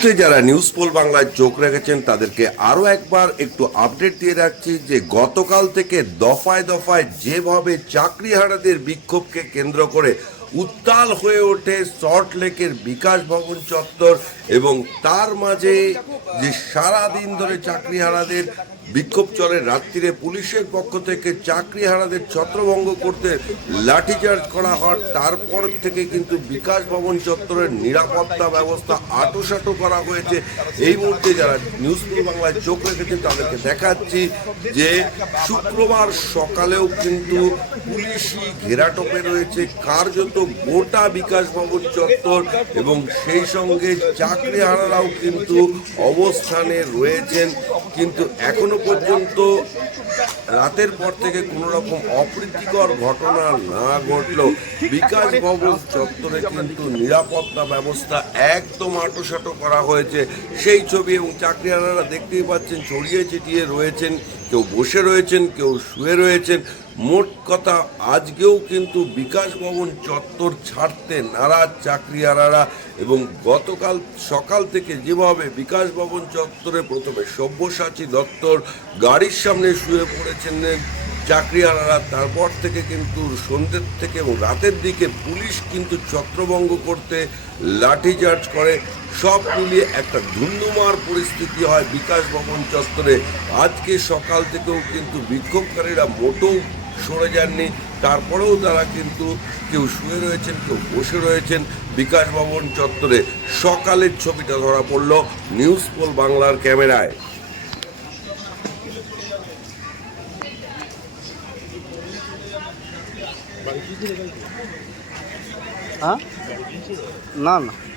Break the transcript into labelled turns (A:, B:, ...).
A: মুহূর্তে যারা news pole বাংলায় চোখ রেখেছেন, তাদেরকে আরও একবার একটু আপডেট দিয়ে রাখছি যে গতকাল থেকে দফায় দফায় যেভাবে চাকরি হারাদের বিক্ষোভকে কেন্দ্র করে উত্তাল হয়ে ওঠে সল্ট লেকের বিকাশ ভবন চত্বর এবং তার মাঝে যে সারা দিন ধরে চাকরিহারাদের বিক্ষোভ চলে, রাত্রিরে পুলিশের পক্ষ থেকে চাকরিহারাদের ছত্রভঙ্গ করতে লাঠিচার্জ করা হয়, তারপর থেকে কিন্তু বিকাশ ভবন চত্বরের নিরাপত্তা ব্যবস্থা আটোসাটো করা হয়েছে। এই মুহূর্তে যারা নিউজ টু বাংলায় চোখ রেখেছেন তাদেরকে দেখাচ্ছি যে শুক্রবার সকালেও কিন্তু পুলিশি ঘেরাটোপে রয়েছে কার্যত গোটা বিকাশ ভবন চত্বর এবং সেই সঙ্গে চাকরিহারারাও কিন্তু অবস্থানে রয়েছেন। কিন্তু এখনও পর্যন্ত রাতের পর থেকে কোনো রকম অপ্রীতিকর ঘটনা না ঘটলেও বিকাশ ভবন চত্বরে কিন্তু নিরাপত্তা ব্যবস্থা একদম আটোসাটো করা হয়েছে। সেই ছবি এবং চাকরিহারারা দেখতেই পাচ্ছেন, ছড়িয়ে ছিটিয়ে রয়েছেন, কেউ বসে রয়েছেন, কেউ শুয়ে রয়েছেন। মোট কথা, আজকেও কিন্তু বিকাশ ভবন চত্বর ছাড়তে নারাজ চাকরিহারারা এবং গতকাল সকাল থেকে যেভাবে বিকাশ ভবন চত্বরে প্রথমে সব্যসাচী দত্তর গাড়ির সামনে শুয়ে পড়েছেন চাকরি চাকরিহারারা তারপর থেকে কিন্তু সন্ধ্যের থেকে এবং রাতের দিকে পুলিশ কিন্তু ছত্রভঙ্গ করতে লাঠি লাঠিচার্জ করে। সব মিলিয়ে একটা ধুন্ধুমার পরিস্থিতি হয় বিকাশ ভবন চত্বরে। আজকে সকাল থেকেও কিন্তু বিক্ষোভকারীরা মোটেও সরে যাননি। তারপরেও তারা কিন্তু কেউ শুয়ে রয়েছেন, কেউ বসে রয়েছেন। বিকাশ ভবন চত্বরে সকালের ছবিটা ধরা পড়ল নিউজ পোল বাংলার ক্যামেরায়।
B: হ্যাঁ? না না।